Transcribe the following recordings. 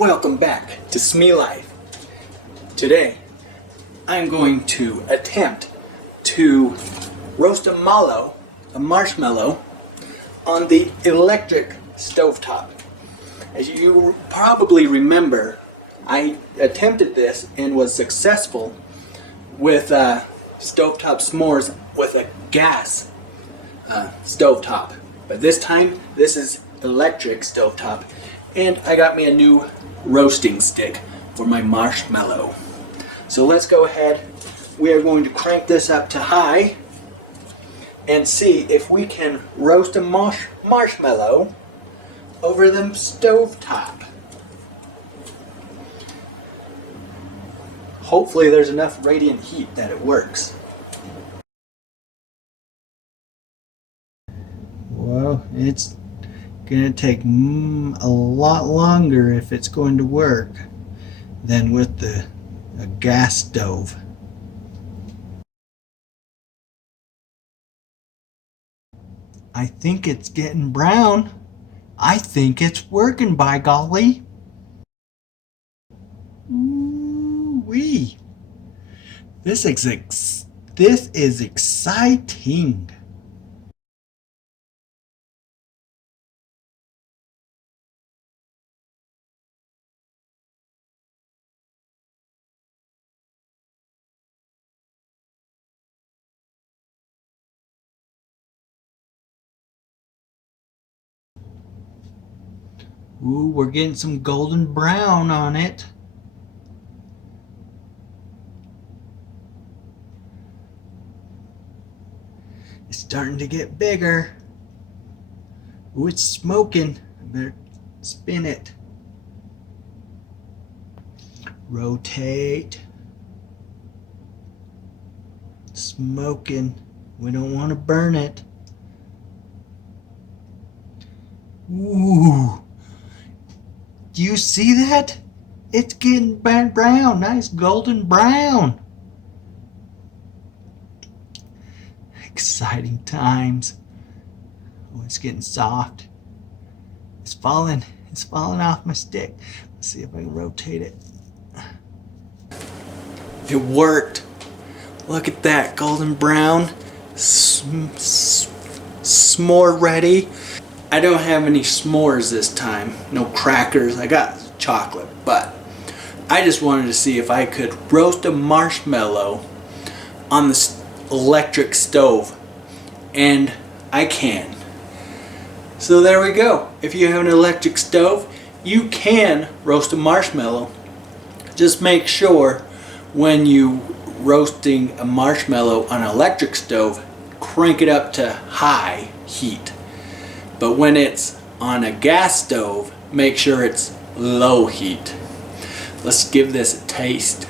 Welcome back to Smee Life. Today I'm going to attempt to roast a marshmallow on the electric stovetop. As you probably remember, I attempted this and was successful with stovetop s'mores with a gas stovetop. But this time, this is electric stovetop, and I got me a new roasting stick for my marshmallow. So let's go ahead. We are going to crank this up to high and see if we can roast a marshmallow over the stovetop. Hopefully there's enough radiant heat that it works. Well, it's gonna take a lot longer if it's going to work than with a gas stove. I think it's getting brown. I think it's working, by golly. Ooh-wee. This is exciting. Ooh, we're getting some golden brown on it. It's starting to get bigger. Ooh, it's smoking. I better spin it. Rotate. Smoking. We don't want to burn it. Ooh. Do you see that? It's getting brown. Nice golden brown. Exciting times. Oh, it's getting soft. It's falling off my stick. Let's see if I can rotate it. It worked. Look at that, golden brown. S'more ready. I don't have any s'mores this time. No crackers. I got chocolate, but I just wanted to see if I could roast a marshmallow on the electric stove, and I can. So there we go. If you have an electric stove, you can roast a marshmallow. Just make sure when you roasting a marshmallow on an electric stove, crank it up to high heat. But when it's on a gas stove, make sure it's low heat. Let's give this a taste.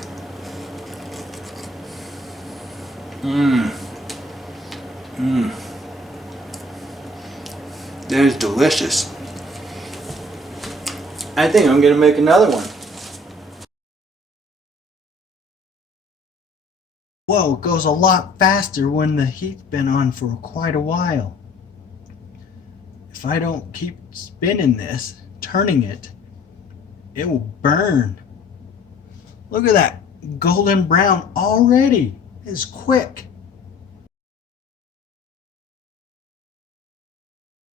That is delicious. I think I'm gonna make another one. Whoa, it goes a lot faster when the heat's been on for quite a while. If I don't keep spinning this, turning it, it will burn. Look at that, golden brown already. It's quick.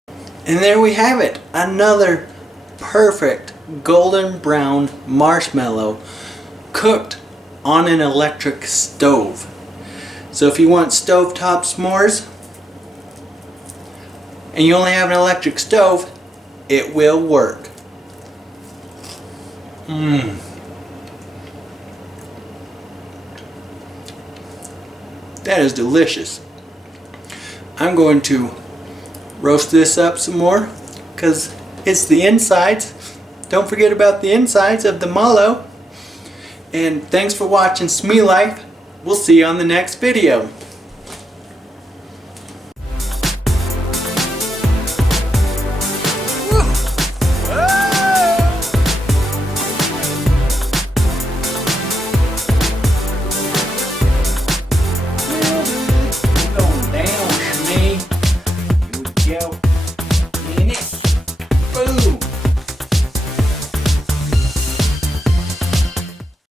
And there we have it, another perfect golden brown marshmallow cooked on an electric stove. So if you want stovetop s'mores and you only have an electric stove, it will work. That is delicious. I'm going to roast this up some more because it's the insides. Don't forget about the insides of the mallow. And thanks for watching Smee Life. We'll see you on the next video.